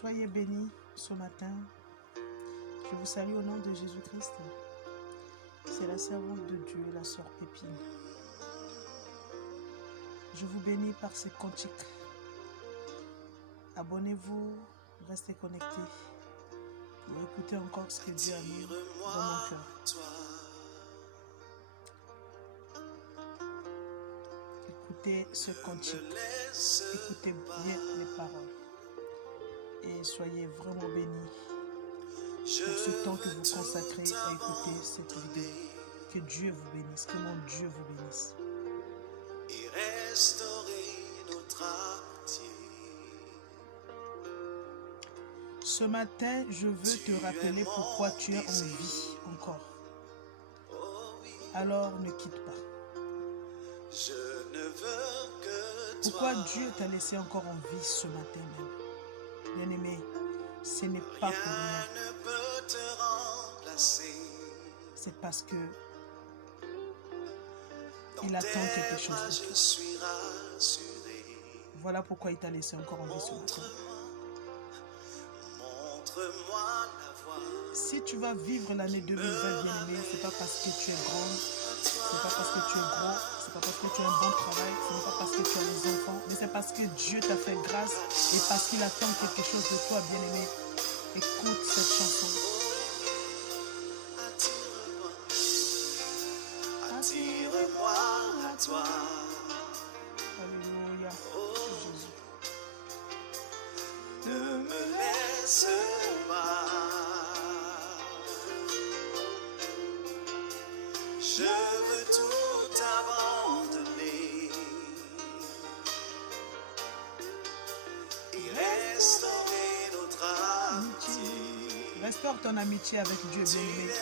Soyez bénis ce matin. Je vous salue au nom de Jésus-Christ. C'est la servante de Dieu, la sœur Pépine. Je vous bénis par ces cantiques. Abonnez-vous, restez connectés pour écouter encore ce que Dieu a mis dans mon cœur. Écoutez ce cantique, écoutez bien les paroles et soyez vraiment bénis pour ce temps que vous consacrez à écouter cette vidéo. Que Dieu vous bénisse, que mon Dieu vous bénisse. Et restaurer notre amitié. Ce matin, je veux te rappeler pourquoi tu es en vie encore. Alors ne quitte pas. Je ne veux que Pourquoi toi. Dieu t'a laissé encore en vie ce matin même? Bien-aimé, ce n'est pas pour rien. Rien ne peut te remplacer. C'est parce que Dans il attend tes quelque chose bras, de je toi. suis rassuré. Voilà pourquoi il t'a laissé encore en vie ce matin. Montre-moi la voie. Si tu vas vivre l'année 2020, bien-aimé, c'est pas parce que tu es grande, c'est pas parce que tu es gros, c'est pas parce que tu as un bon travail, ce n'est pas parce que tu as des enfants, mais c'est parce que Dieu t'a fait grâce et parce qu'il attend quelque chose de toi, bien-aimé. Écoute cette chanson. Attire-moi, attire-moi à toi. Alléluia. Jésus. Ne me laisse pas. Je veux tout abandonner et restaurer notre amitié. Restaure ton amitié avec Dieu, bien-aimé.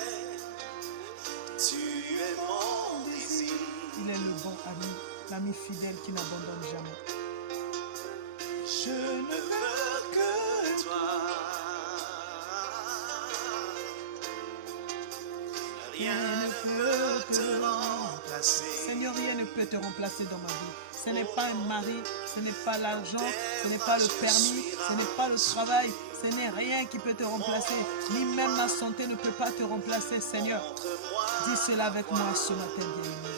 Tu es mon désir. Il est le bon ami, l'ami fidèle qui n'abandonne jamais. Je ne veux que toi. Rien ne peut te remplacer. Seigneur, rien ne peut te remplacer dans ma vie. Ce n'est pas un mari, ce n'est pas l'argent, ce n'est pas le permis, ce n'est pas le travail, ce n'est rien qui peut te remplacer. Ni même ma santé ne peut pas te remplacer, Seigneur. Montre-moi Dis cela avec moi ce matin, bien-aimé.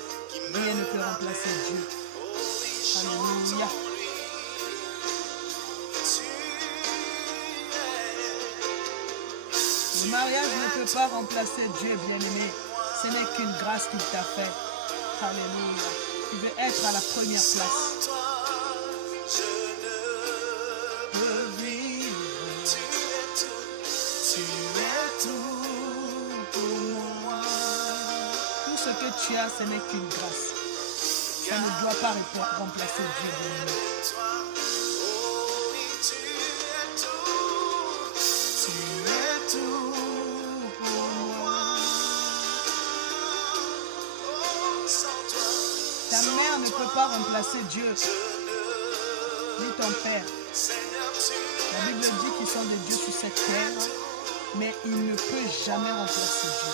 Rien ne peut remplacer Dieu. Alléluia. Le mariage ne peut pas remplacer Dieu, bien-aimé. Ce n'est qu'une grâce qu'il t'a fait. Alléluia. Tu veux être à la première place. Je ne peux vivre. Tu es tout pour moi. Tout ce que tu as, ce n'est qu'une grâce. Ça ne doit pas remplacer Dieu, bien-aimé. Oh oui, tu es tout pour moi. Oh, sans toi, Ta mère ne peut pas remplacer Dieu, ni ton père. Seigneur, La Bible dit qu'ils sont des dieux sur cette terre, mais il ne peut jamais remplacer Dieu.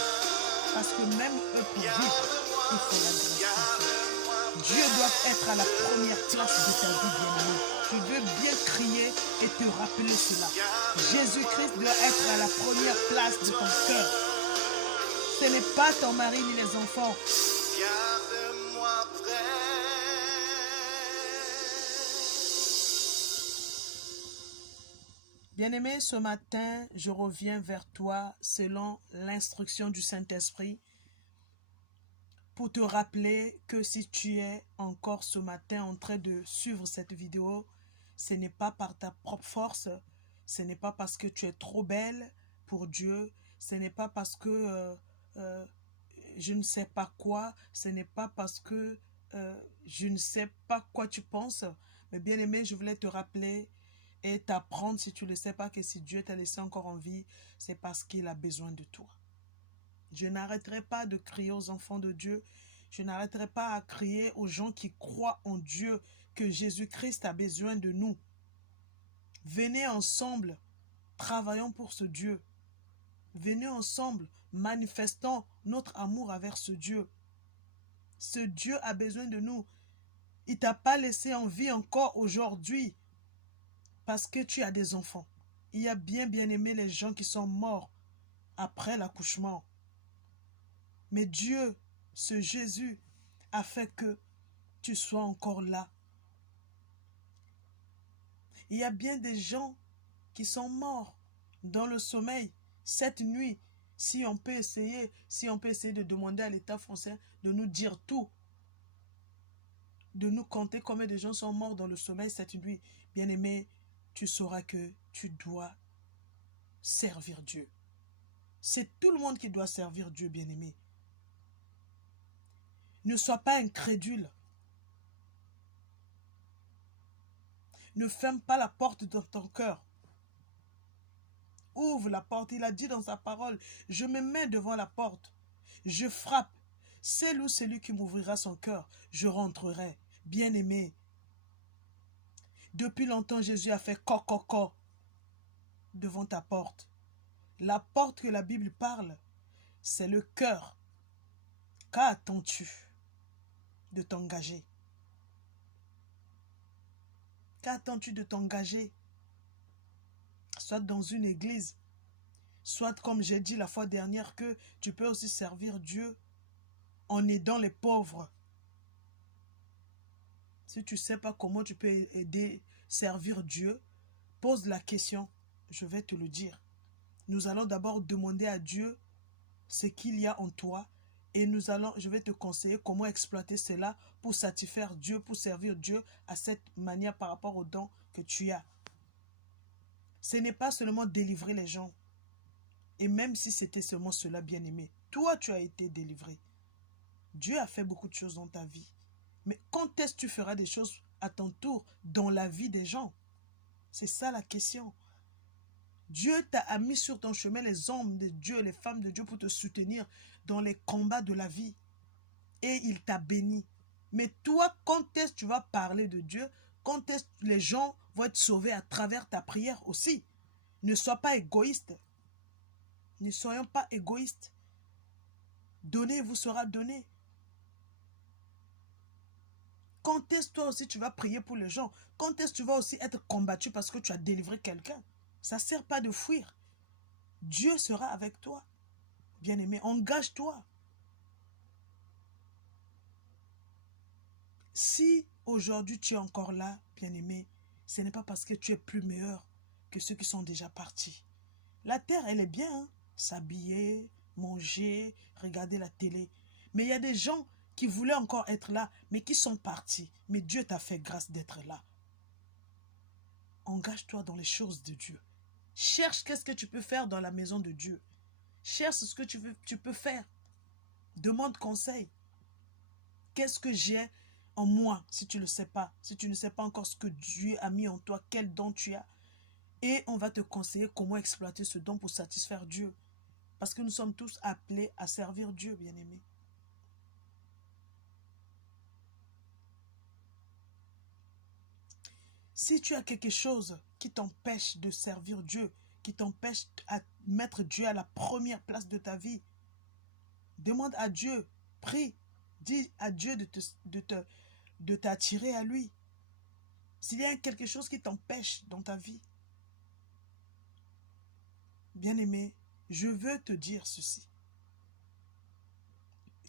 Parce que même eux, pour vivre, il faut la grâce de Dieu. Dieu doit être à la première place de ta vie, bien-aimé. Je veux bien crier et te rappeler cela. Jésus-Christ doit être à la première place de ton cœur. Ce n'est pas ton mari ni les enfants. garde-moi près. Bien-aimé, ce matin, je reviens vers toi selon l'instruction du Saint-Esprit pour te rappeler que si tu es encore ce matin en train de suivre cette vidéo, ce n'est pas par ta propre force, ce n'est pas parce que tu es trop belle pour Dieu, ce n'est pas parce que je ne sais pas quoi, ce n'est pas parce que je ne sais pas quoi tu penses, mais bien-aimé, je voulais te rappeler et t'apprendre, si tu ne le sais pas, que si Dieu t'a laissé encore en vie, c'est parce qu'il a besoin de toi. Je n'arrêterai pas de crier aux enfants de Dieu. Je n'arrêterai pas à crier aux gens qui croient en Dieu que Jésus-Christ a besoin de nous. Venez ensemble, travaillons pour ce Dieu. Venez ensemble, manifestons notre amour envers ce Dieu. Ce Dieu a besoin de nous. Il ne t'a pas laissé en vie encore aujourd'hui parce que tu as des enfants. Il y a bien aimé les gens qui sont morts après l'accouchement. Mais Dieu, ce Jésus, a fait que tu sois encore là. Il y a bien des gens qui sont morts dans le sommeil cette nuit. Si on peut essayer de demander à l'État français de nous dire tout, de nous compter combien de gens sont morts dans le sommeil cette nuit, bien-aimé, tu sauras que tu dois servir Dieu. C'est tout le monde qui doit servir Dieu, bien-aimé. Ne sois pas incrédule. Ne ferme pas la porte de ton cœur. Ouvre la porte. Il a dit dans sa parole, je me mets devant la porte. Je frappe. Celle ou celui qui m'ouvrira son cœur, je rentrerai. Bien-aimé. Depuis longtemps, Jésus a fait co devant ta porte. La porte que la Bible parle, c'est le cœur. Qu'attends-tu de t'engager? Qu'attends-tu de t'engager? Soit dans une église, soit comme j'ai dit la fois dernière que tu peux aussi servir Dieu en aidant les pauvres. Si tu ne sais pas comment tu peux aider, servir Dieu, pose la question, je vais te le dire. Nous allons d'abord demander à Dieu ce qu'il y a en toi et je vais te conseiller comment exploiter cela pour satisfaire Dieu, pour servir Dieu à cette manière par rapport aux dons que tu as. Ce n'est pas seulement délivrer les gens. Et même si c'était seulement cela, bien-aimé, toi tu as été délivré. Dieu a fait beaucoup de choses dans ta vie. Mais quand est-ce que tu feras des choses à ton tour dans la vie des gens? C'est ça la question. Dieu t'a mis sur ton chemin les hommes de Dieu, les femmes de Dieu pour te soutenir dans les combats de la vie. Et il t'a béni. Mais toi, quand est-ce que tu vas parler de Dieu? Quand est-ce que les gens vont être sauvés à travers ta prière aussi? Ne sois pas égoïste. Ne soyons pas égoïstes. Donnez vous sera donné. Quand est-ce que toi aussi tu vas prier pour les gens? Quand est-ce que tu vas aussi être combattu parce que tu as délivré quelqu'un? Ça ne sert pas de fuir. Dieu sera avec toi. Bien-aimé, engage-toi. Si aujourd'hui tu es encore là, bien-aimé, ce n'est pas parce que tu es plus meilleur que ceux qui sont déjà partis. La terre, elle est bien, hein? S'habiller, manger, regarder la télé. Mais il y a des gens qui voulaient encore être là, mais qui sont partis. Mais Dieu t'a fait grâce d'être là. Engage-toi dans les choses de Dieu. Cherche qu'est-ce que tu peux faire dans la maison de Dieu. Cherche ce que tu peux faire. Demande conseil. Qu'est-ce que j'ai en moi, si tu ne le sais pas. Si tu ne sais pas encore ce que Dieu a mis en toi, quel don tu as. Et on va te conseiller comment exploiter ce don pour satisfaire Dieu. Parce que nous sommes tous appelés à servir Dieu, bien-aimés. Si tu as quelque chose qui t'empêche de servir Dieu, qui t'empêche à mettre Dieu à la première place de ta vie, demande à Dieu, prie, dis à Dieu de t'attirer à lui. S'il y a quelque chose qui t'empêche dans ta vie, bien-aimé, je veux te dire ceci.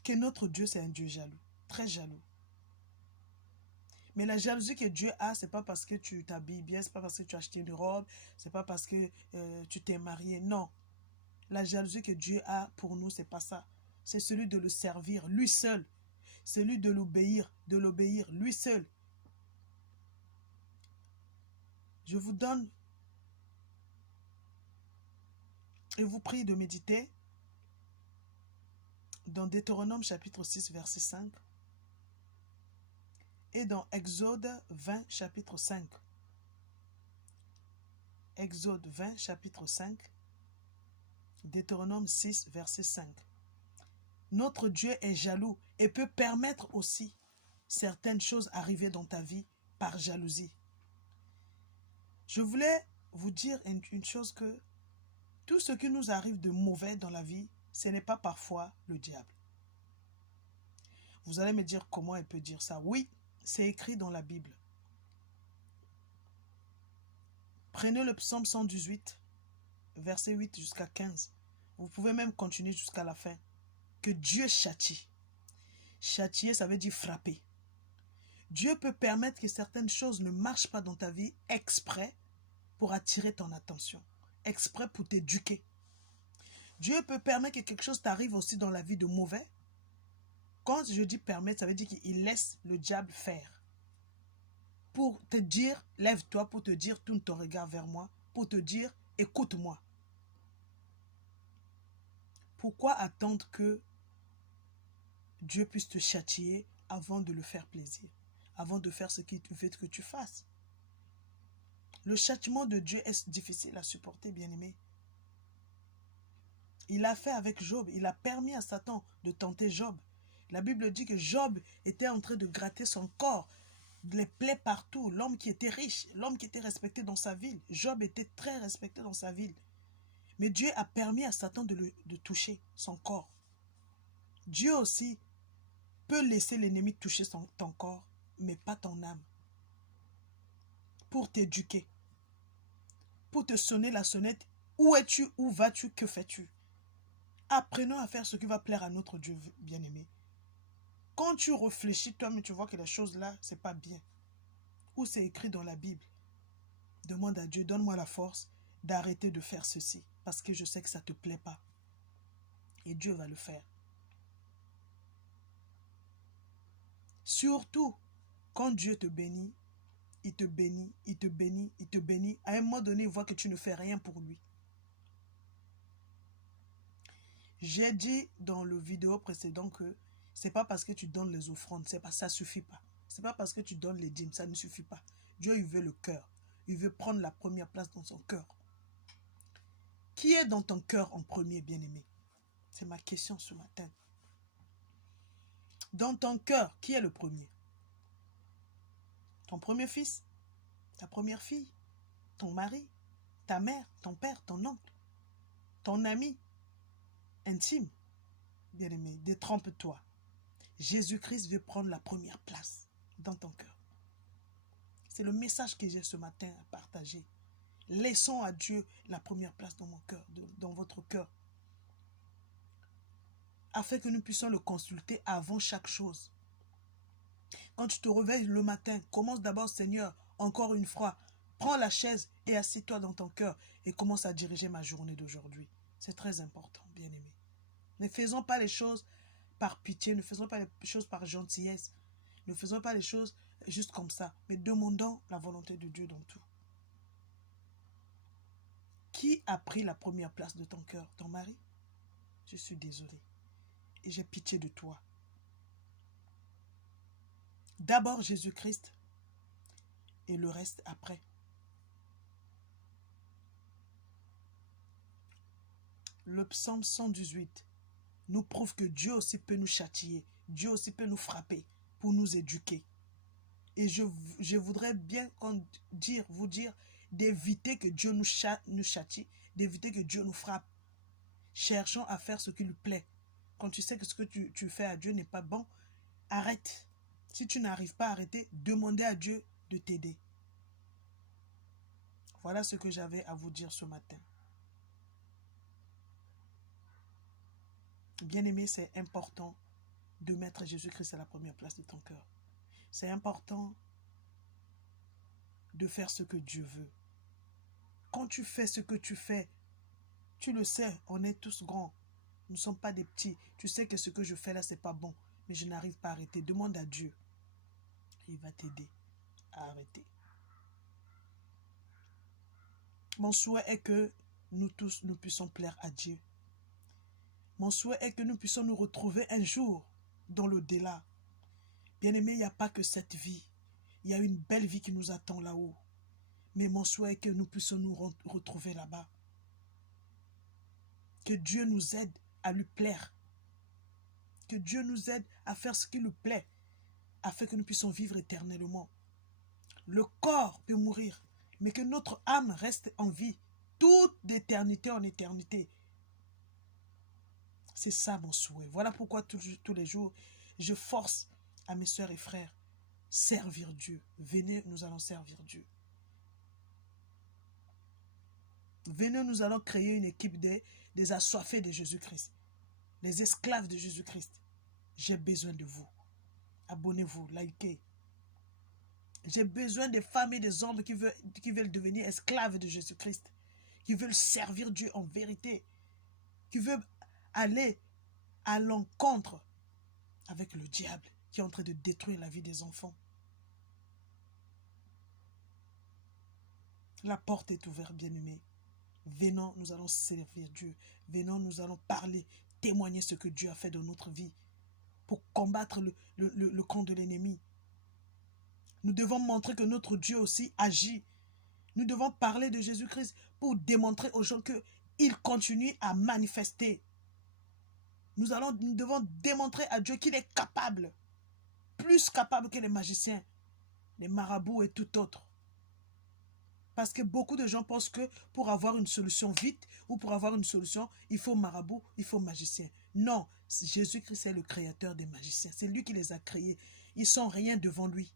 Que notre Dieu, c'est un Dieu jaloux, très jaloux. Mais la jalousie que Dieu a, ce n'est pas parce que tu t'habilles bien, ce n'est pas parce que tu as acheté une robe, ce n'est pas parce que tu t'es marié. Non. La jalousie que Dieu a pour nous, ce n'est pas ça. C'est celui de le servir, lui seul. Celui de l'obéir, lui seul. Je vous donne et vous prie de méditer dans Deutéronome chapitre 6, verset 5. Et dans Exode 20, chapitre 5. Exode 20, chapitre 5. Deutéronome 6, verset 5. Notre Dieu est jaloux et peut permettre aussi certaines choses arriver dans ta vie par jalousie. Je voulais vous dire une chose que tout ce qui nous arrive de mauvais dans la vie, ce n'est pas parfois le diable. Vous allez me dire comment elle peut dire ça. Oui, c'est écrit dans la Bible. Prenez le psaume 118, verset 8 jusqu'à 15. Vous pouvez même continuer jusqu'à la fin. Que Dieu châtie. Châtier, ça veut dire frapper. Dieu peut permettre que certaines choses ne marchent pas dans ta vie exprès pour attirer ton attention, exprès pour t'éduquer. Dieu peut permettre que quelque chose t'arrive aussi dans la vie de mauvais. Quand je dis permettre, ça veut dire qu'il laisse le diable faire. Pour te dire, lève-toi, pour te dire, tourne ton regard vers moi, pour te dire, écoute-moi. Pourquoi attendre que Dieu puisse te châtier avant de le faire plaisir, avant de faire ce qu'il veut que tu fasses? Le châtiment de Dieu est difficile à supporter, bien-aimé. Il l'a fait avec Job. Il a permis à Satan de tenter Job. La Bible dit que Job était en train de gratter son corps, les plaies partout. L'homme qui était riche, l'homme qui était respecté dans sa ville. Job était très respecté dans sa ville. Mais Dieu a permis à Satan de toucher son corps. Dieu aussi peut laisser l'ennemi toucher ton corps, mais pas ton âme. Pour t'éduquer, pour te sonner la sonnette. Où es-tu? Où vas-tu? Que fais-tu? Apprenons à faire ce qui va plaire à notre Dieu bien-aimé. Quand tu réfléchis toi-même, tu vois que la chose là, c'est pas bien. Ou c'est écrit dans la Bible. Demande à Dieu, donne-moi la force d'arrêter de faire ceci. Parce que je sais que ça ne te plaît pas. Et Dieu va le faire. Surtout, quand Dieu te bénit, il te bénit, il te bénit, il te bénit. À un moment donné, il voit que tu ne fais rien pour lui. J'ai dit dans le vidéo précédent que c'est pas parce que tu donnes les offrandes, ça suffit pas. C'est pas parce que tu donnes les dîmes, ça ne suffit pas. Dieu, il veut le cœur. Il veut prendre la première place dans son cœur. Qui est dans ton cœur en premier, bien-aimé? C'est ma question ce matin. Dans ton cœur, qui est le premier? Ton premier fils? Ta première fille? Ton mari? Ta mère? Ton père? Ton oncle? Ton ami intime? Bien-aimé, détrompe-toi. Jésus-Christ veut prendre la première place dans ton cœur. C'est le message que j'ai ce matin à partager. Laissons à Dieu la première place dans mon cœur, dans votre cœur. Afin que nous puissions le consulter avant chaque chose. Quand tu te réveilles le matin, commence d'abord, Seigneur, encore une fois, prends la chaise et assieds-toi dans ton cœur et commence à diriger ma journée d'aujourd'hui. C'est très important, bien-aimé. Ne faisons pas les choses par pitié, ne faisons pas les choses par gentillesse, ne faisons pas les choses juste comme ça, mais demandons la volonté de Dieu dans tout. Qui a pris la première place de ton cœur? Ton mari? Je suis désolé. Et j'ai pitié de toi. D'abord Jésus-Christ et le reste après. Le psaume 118 nous prouve que Dieu aussi peut nous châtier. Dieu aussi peut nous frapper pour nous éduquer. Et je voudrais bien vous dire d'éviter que Dieu nous châtie, d'éviter que Dieu nous frappe. Cherchons à faire ce qui lui plaît. Quand tu sais que ce que tu fais à Dieu n'est pas bon, arrête. Si tu n'arrives pas à arrêter, demandez à Dieu de t'aider. Voilà ce que j'avais à vous dire ce matin. Bien-aimé, c'est important de mettre Jésus-Christ à la première place de ton cœur. C'est important de faire ce que Dieu veut. Quand tu fais ce que tu fais, tu le sais, on est tous grands. Nous ne sommes pas des petits. Tu sais que ce que je fais là, ce n'est pas bon. Mais je n'arrive pas à arrêter. Demande à Dieu. Il va t'aider à arrêter. Mon souhait est que nous tous, nous puissions plaire à Dieu. Mon souhait est que nous puissions nous retrouver un jour dans l'au-delà. Bien-aimé, il n'y a pas que cette vie. Il y a une belle vie qui nous attend là-haut. Mais mon souhait est que nous puissions nous retrouver là-bas. Que Dieu nous aide à lui plaire. Que Dieu nous aide à faire ce qui lui plaît, afin que nous puissions vivre éternellement. Le corps peut mourir, mais que notre âme reste en vie, toute d'éternité en éternité. C'est ça mon souhait. Voilà pourquoi tous les jours, je force à mes soeurs et frères, servir Dieu. Venez, nous allons servir Dieu. Venez, nous allons créer une équipe des assoiffés de Jésus-Christ. Les esclaves de Jésus-Christ. J'ai besoin de vous. Abonnez-vous, likez. J'ai besoin des femmes et des hommes qui veulent devenir esclaves de Jésus-Christ. Qui veulent servir Dieu en vérité. Qui veulent aller à l'encontre avec le diable qui est en train de détruire la vie des enfants. La porte est ouverte, bien-aimés. Venons, nous allons servir Dieu. Venons, nous allons parler, témoigner ce que Dieu a fait dans notre vie pour combattre le camp de l'ennemi. Nous devons montrer que notre Dieu aussi agit. Nous devons parler de Jésus-Christ pour démontrer aux gens qu'il continue à manifester. Nous devons démontrer à Dieu qu'il est capable, plus capable que les magiciens, les marabouts et tout autre. Parce que beaucoup de gens pensent que pour avoir une solution vite ou pour avoir une solution, il faut marabout, il faut magicien. Non, Jésus-Christ est le créateur des magiciens. C'est lui qui les a créés. Ils ne sont rien devant lui.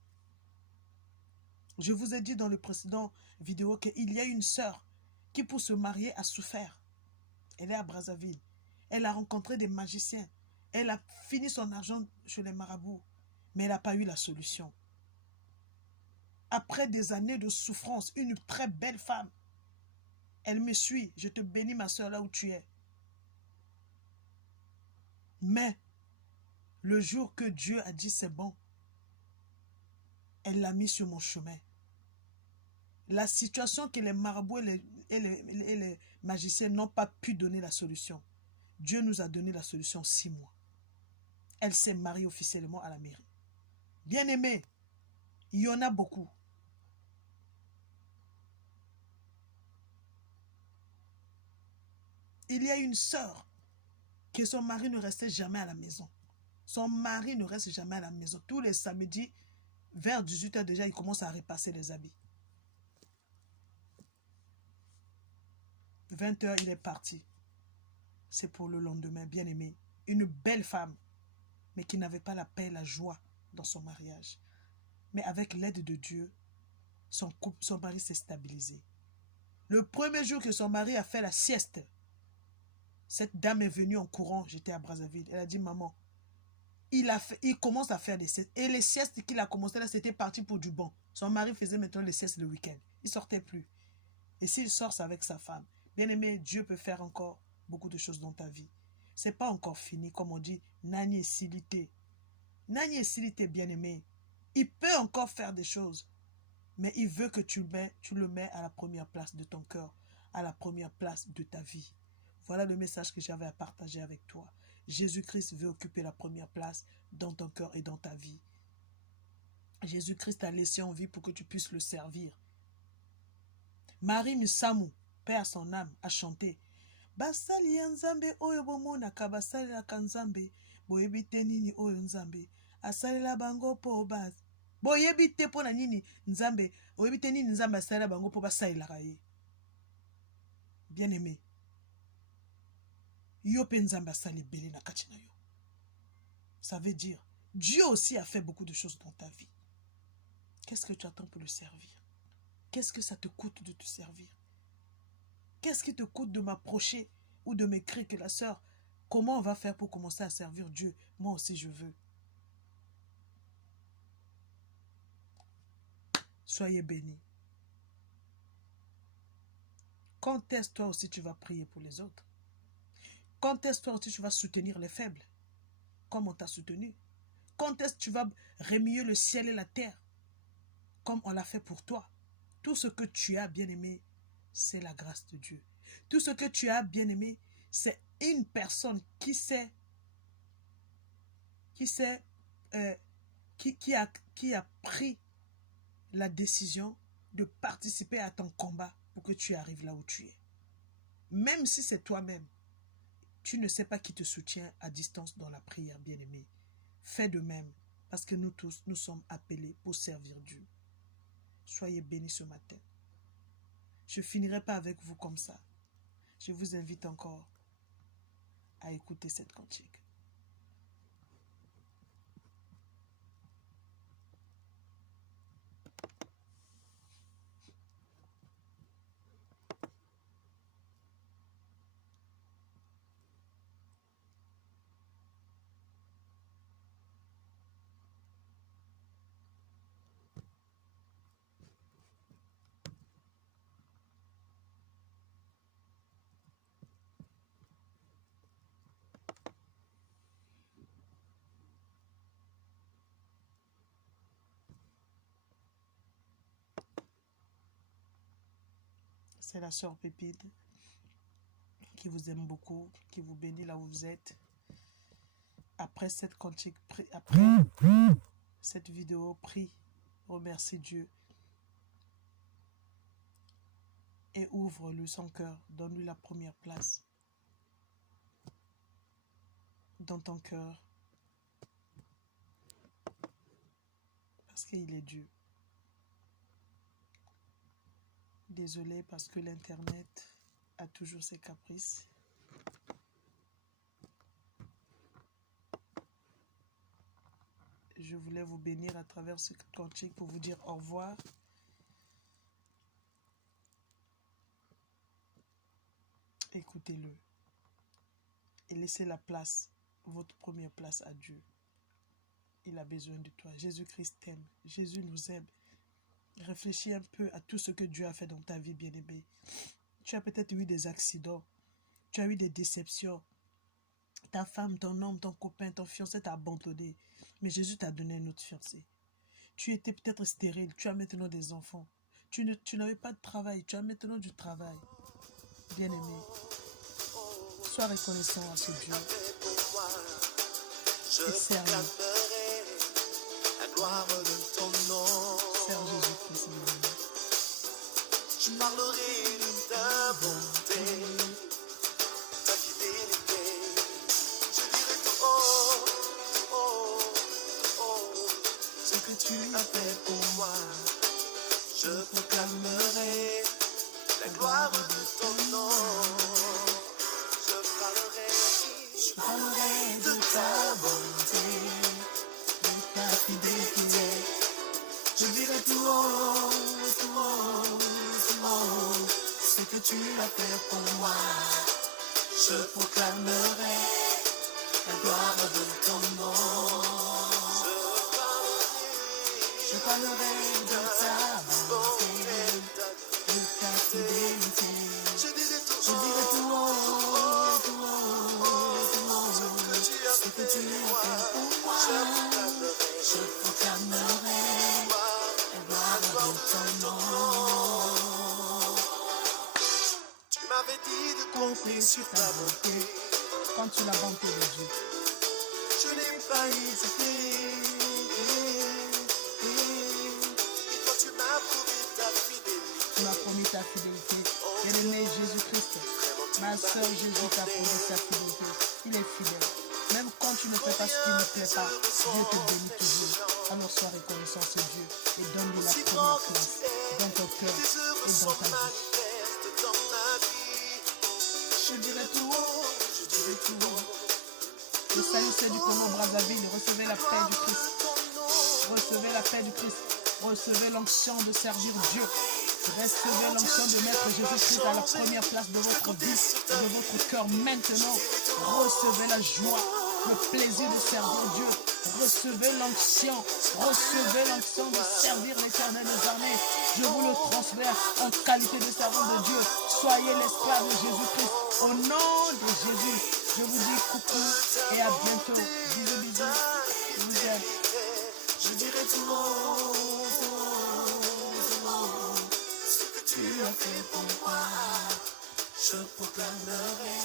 Je vous ai dit dans le précédent vidéo qu'il y a une sœur qui pour se marier a souffert. Elle est à Brazzaville. Elle a rencontré des magiciens. Elle a fini son argent chez les marabouts. Mais elle n'a pas eu la solution. Après des années de souffrance, une très belle femme. Elle me suit. Je te bénis, ma soeur, là où tu es. Mais, le jour que Dieu a dit c'est bon, elle l'a mis sur mon chemin. La situation que les marabouts et les magiciens n'ont pas pu donner la solution. Dieu nous a donné la solution 6 mois. Elle s'est mariée officiellement à la mairie. Bien aimé, il y en a beaucoup. Il y a une sœur que son mari ne restait jamais à la maison. Son mari ne reste jamais à la maison. Tous les samedis, vers 18 h déjà, il commence à repasser les habits. 20 h, il est parti. C'est pour le lendemain, bien aimé. Une belle femme, mais qui n'avait pas la paix et la joie dans son mariage. Mais avec l'aide de Dieu, son mari s'est stabilisé. Le premier jour que son mari a fait la sieste, cette dame est venue en courant, j'étais à Brazzaville. Elle a dit, maman, il commence à faire des siestes. Et les siestes qu'il a commencé là, c'était parti pour du bon. Son mari faisait maintenant les siestes le week-end. Il ne sortait plus. Et s'il sort, c'est avec sa femme. Bien aimé, Dieu peut faire encore beaucoup de choses dans ta vie. Ce n'est pas encore fini, comme on dit, Nani et Silité. Nani et Silité, bien aimé. Il peut encore faire des choses. Mais il veut que tu le mets à la première place de ton cœur, à la première place de ta vie. Voilà le message que j'avais à partager avec toi. Jésus-Christ veut occuper la première place dans ton cœur et dans ta vie. Jésus-Christ t'a laissé en vie pour que tu puisses le servir. Marie Musamu, paix à son âme, a chanté Basali ya Nzambe oyo bomonaka basalelaka Nzambe boyebi te nini oyo Nzambe asalela bango po baz. Boyebi te po na nini Nzambe boyebi te nini Nzambe asalela bango po basalelaka ye. Bien aimé. Yo pe Nzambe asali belé na kati na yo. Ça veut dire Dieu aussi a fait beaucoup de choses dans ta vie. Qu'est-ce que tu attends pour le servir? Qu'est-ce que ça te coûte de te servir? Qu'est-ce qui te coûte de m'approcher ou de m'écrire que la sœur, comment on va faire pour commencer à servir Dieu? Moi aussi je veux. Soyez bénis. Quand est-ce toi aussi tu vas prier pour les autres? Quand est-ce toi aussi tu vas soutenir les faibles? Comme on t'a soutenu? Quand est-ce que tu vas remuer le ciel et la terre? Comme on l'a fait pour toi? Tout ce que tu as, bien-aimé, c'est la grâce de Dieu. Tout ce que tu as, bien-aimé, c'est une personne qui a pris la décision de participer à ton combat pour que tu arrives là où tu es. Même si c'est toi-même, tu ne sais pas qui te soutient à distance dans la prière, bien-aimé. Fais de même, parce que nous tous, nous sommes appelés pour servir Dieu. Soyez bénis ce matin. Je ne finirai pas avec vous comme ça. Je vous invite encore à écouter cette cantique. C'est la sœur Pépite qui vous aime beaucoup, qui vous bénit là où vous êtes. Après cette cantique, après cette vidéo, prie, remercie Dieu et ouvre-lui son cœur, donne-lui la première place dans ton cœur parce qu'il est Dieu. Désolé parce que l'internet a toujours ses caprices. Je voulais vous bénir à travers ce cantique pour vous dire au revoir. Écoutez-le et laissez la place, votre première place à Dieu. Il a besoin de toi. Jésus-Christ t'aime. Jésus nous aime. Réfléchis un peu à tout ce que Dieu a fait dans ta vie, bien-aimée. Tu as peut-être eu des accidents. Tu as eu des déceptions. Ta femme, ton homme, ton copain, ton fiancé t'a abandonné. Mais Jésus t'a donné un autre fiancé. Tu étais peut-être stérile. Tu as maintenant des enfants. Tu n'avais pas de travail. Tu as maintenant du travail. Bien-aimé, sois reconnaissant à ce Dieu. Et serve-le. La gloire de ton nom. Serve Jésus-Christ, bien-aimé. Je parlerai de ta bonté, ta fidélité. Je dirai tout haut, tout haut, tout haut, ce que tu as fait pour moi. Je proclamerai la gloire de ton nom. Je parlerai de ta bonté, de ta fidélité. Je dirai tout haut, tout haut, tout haut, ce que tu as fait pour moi. Je proclamerai la gloire de ton nom. Je parlerai de ta bonté, de ta fidélité. Je dirai tout haut, tout haut, tout haut, ce que tu as fait pour moi. Je proclamerai la gloire de ton nom. Tu m'avais dit de compter sur ta bonté. Quand tu l'as bonté de Dieu, Je n'ai pas hésité. Et toi tu m'as prouvé ta fidélité. tu m'as promis ta fidélité. Bien-aimé Jésus-Christ, ma soeur Jésus t'a promis sa fidélité. Il est fidèle. Même quand tu ne fais pas ce qui ne plaît pas, Dieu te bénit toujours. Alors sois reconnaissant ce Dieu et donne-lui la première place dans ton cœur et dans ta vie. Dans ma vie, je dirai tout haut, je dirai tout haut. Le salut c'est du Congo Brazzaville. Recevez la paix du Christ. Recevez la paix du Christ. Recevez l'onction de servir Dieu. Recevez l'onction de mettre Jésus-Christ à la première place de votre vie, de votre cœur maintenant. Recevez la joie, le plaisir de servir Dieu. Recevez l'onction de servir l'Éternel des armées. Je vous le transfère en qualité de servant de Dieu. Soyez l'esclave de Jésus-Christ. Au nom de Jésus, je vous dis coucou et à bientôt. Bisous, bisous. Je vous aime. Je dirai tout haut, tout haut, tout haut, ce que tu as fait pour moi. Je proclamerai